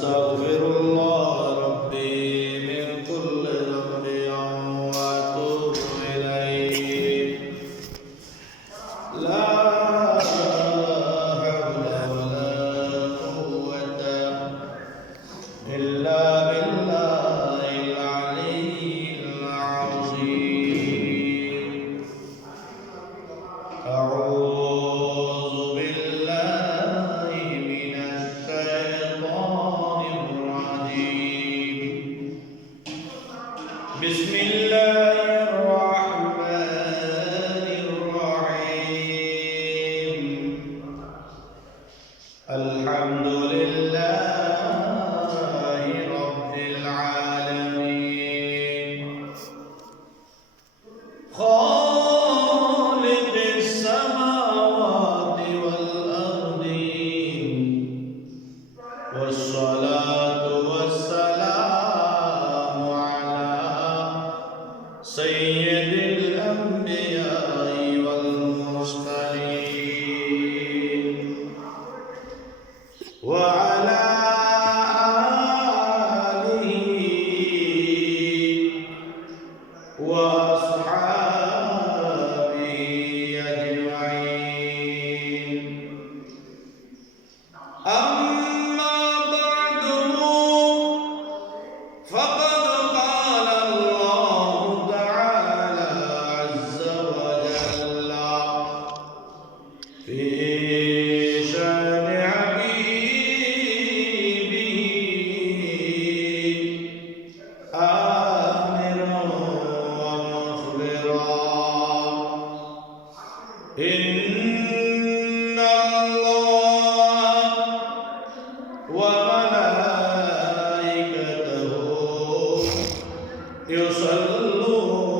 نستغفر الله بسم الله الرحمن الرحيم. الحمد لله رب العالمين. خالق السماوات والأرض. والصلاة والسلام Amém. وسلم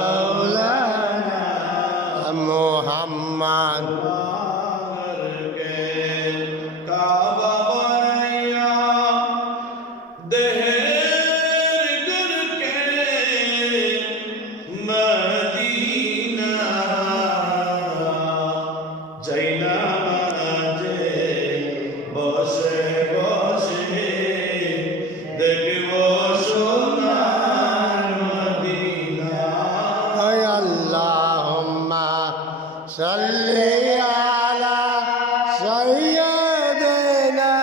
সৈয়দেনা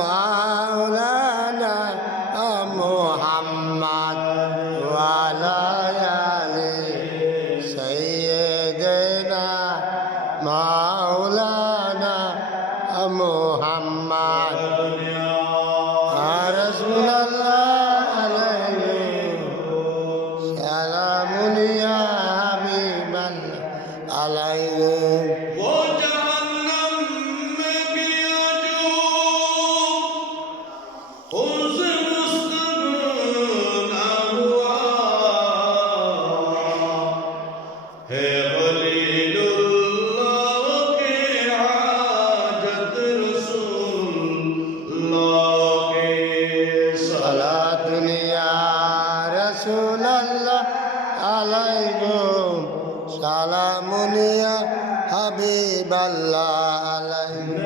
মাওলানা মোহাম্মদ ওয়ালায়ালে সৈয়দেনা মাওলানা মোহাম্মদ। রসুল্লাহ সালামুনিয়া হাবিবান আলাইহি। আলাইকুম। সালামুনিয়া হাবিবাল্লাহ আলাইকুম।